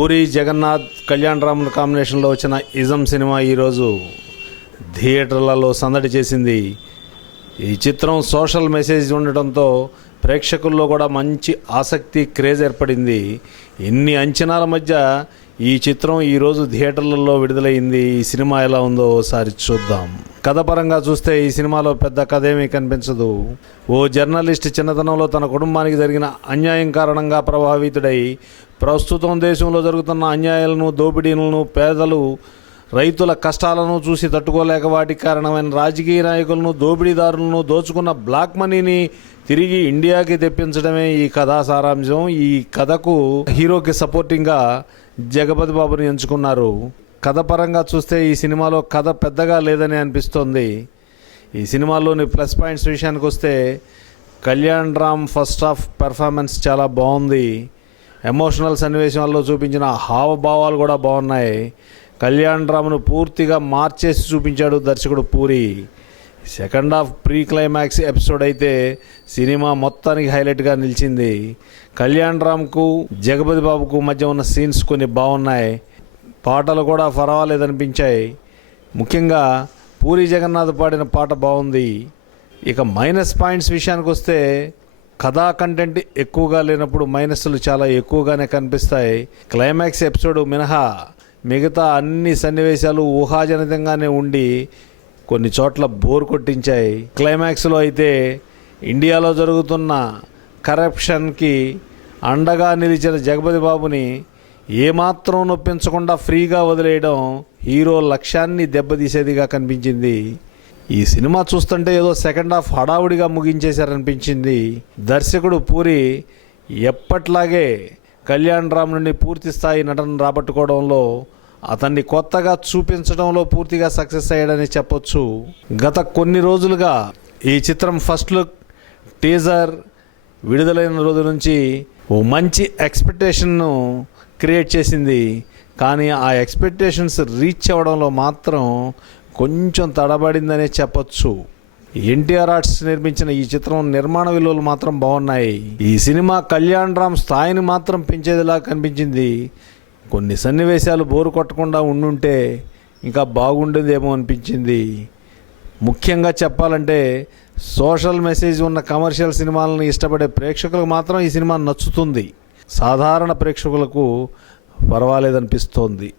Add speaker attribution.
Speaker 1: పూరి జగన్నాథ్ కళ్యాణ్ రాముల కాంబినేషన్లో వచ్చిన ఇజం సినిమా ఈరోజు థియేటర్లలో సందడి చేసింది. ఈ చిత్రం సోషల్ మెసేజ్ ఉండటంతో ప్రేక్షకుల్లో కూడా మంచి ఆసక్తి క్రేజ్ ఏర్పడింది. ఇన్ని అంచనాల మధ్య ఈ చిత్రం ఈరోజు థియేటర్లలో విడుదలైంది ఈ సినిమా ఎలా ఉందో ఒకసారి చూద్దాం. కథ పరంగా చూస్తే ఈ సినిమాలో పెద్ద కథ ఏమీ కనిపించదు. ఓ జర్నలిస్ట్ చిన్నతనంలో తన కుటుంబానికి జరిగిన అన్యాయం కారణంగా ప్రభావితుడై ప్రస్తుతం దేశంలో జరుగుతున్న అన్యాయాలను దోపిడీలను పేదలు రైతుల కష్టాలను చూసి తట్టుకోలేక వాటికి కారణమైన రాజకీయ నాయకులను దోపిడీదారులను దోచుకున్న బ్లాక్ మనీని తిరిగి ఇండియాకి తెప్పించడమే ఈ కథా సారాంశం. ఈ కథకు హీరోకి సపోర్టింగ్గా జగపతి బాబుని ఎంచుకున్నారు. కథ పరంగా చూస్తే ఈ సినిమాలో కథ పెద్దగా లేదని అనిపిస్తోంది. ఈ సినిమాలోని ప్లస్ పాయింట్స్ విషయానికి వస్తే Kalyan Ram first half performance చాలా బాగుంది. ఎమోషనల్ సన్నివేశాల్లో చూపించిన హావభావాలు కూడా బాగున్నాయి. కళ్యాణ్ రామ్ను పూర్తిగా మార్చేసి చూపించాడు దర్శకుడు Puri. Second half pre climax episode అయితే సినిమా మొత్తానికి హైలైట్గా నిలిచింది. కళ్యాణ్ రామ్కు జగపతి బాబుకు మధ్య ఉన్న సీన్స్ కొన్ని బాగున్నాయి. పాటలు కూడా పర్వాలేదనిపించాయి ముఖ్యంగా పూరి జగన్నాథ్ పాడిన పాట బాగుంది. ఇక మైనస్ పాయింట్స్ విషయానికి వస్తే కథా కంటెంట్ ఎక్కువగా లేనప్పుడు మైనస్లు చాలా ఎక్కువగానే కనిపిస్తాయి. క్లైమాక్స్ ఎపిసోడ్ మినహా మిగతా అన్ని సన్నివేశాలు ఊహాజనితంగానే ఉండి కొన్ని చోట్ల బోర్ కొట్టించాయి. క్లైమాక్స్లో అయితే ఇండియాలో జరుగుతున్న కరప్షన్కి అండగా నిలిచిన జగపతి బాబుని ఏమాత్రం నొప్పించకుండా ఫ్రీగా వదిలేయడం హీరో లక్ష్యాన్ని దెబ్బతీసేదిగా కనిపించింది. ఈ సినిమా చూస్తుంటే ఏదో సెకండ్ హాఫ్ హడావుడిగా ముగించేశారనిపించింది. దర్శకుడు పూరి ఎప్పట్లాగే కళ్యాణ్ రామ్ నుండి పూర్తి స్థాయి నటన రాబట్టుకోవడంలో అతన్ని కొత్తగా చూపించడంలో పూర్తిగా సక్సెస్ అయ్యాడని చెప్పొచ్చు. గత కొన్ని రోజులుగా ఈ చిత్రం ఫస్ట్ లుక్ టీజర్ విడుదలైన రోజు నుంచి ఓ మంచి ఎక్స్పెక్టేషన్ను క్రియేట్ చేసింది. కానీ ఆ ఎక్స్పెక్టేషన్స్ రీచ్ అవ్వడంలో మాత్రం కొంచెం తడబడిందనే చెప్పొచ్చు. ఎన్టీఆర్ ఆర్ట్స్ నిర్మించిన ఈ చిత్రం నిర్మాణ విలువలు మాత్రం బాగున్నాయి. ఈ సినిమా కళ్యాణ్ రామ్ స్థాయిని మాత్రం పెంచేదిలా కనిపించింది. కొన్ని సన్నివేశాలు బోరు కొట్టకుండా ఉండుంటే ఇంకా బాగుండేదేమో అనిపించింది. ముఖ్యంగా చెప్పాలంటే సోషల్ మెసేజ్ ఉన్న కమర్షియల్ సినిమాలను ఇష్టపడే ప్రేక్షకులకు మాత్రం ఈ సినిమా నచ్చుతుంది. సాధారణ ప్రేక్షకులకు పర్వాలేదనిపిస్తోంది.